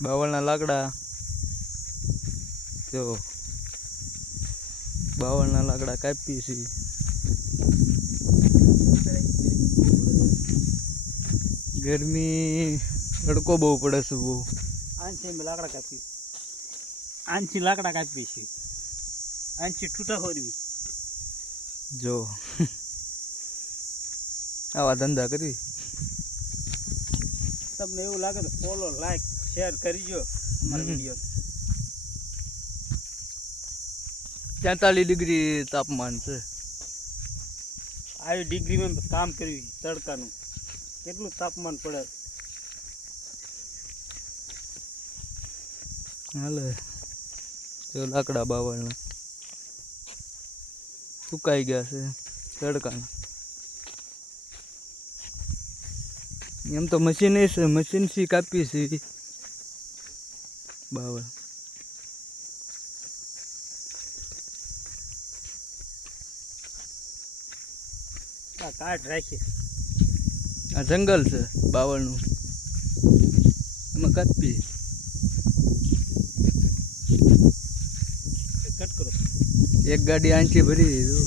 બાવળના લાકડા જો બાવળના લાકડા કાપી છે. ગરમી તડકો બહુ પડે છે બહુ. આનથી લાકડા કાપી છે. આનથી ઠૂઠા હોરવી જો આવા ધંધા કરી. તમને એવું લાગે તો ફોલો લાઈક શેર કરજો અમારા વિડીયો. 43 ડિગ્રી તાપમાન છે. આવી ડિગ્રીમાં કામ કર્યું તડકાનું કેટલું તાપમાન પડે. હાલે જો લાકડા બાવળના સુકાઈ ગયા છે તડકાના. એમ તો મશીન છે, મશીનથી કાપી છે બાવળ. કાઢ રાખી આ જંગલ છે બાવળનું, એમાં કાપી. કટ કરો. એક ગાડી આંચી ભરી દીધું.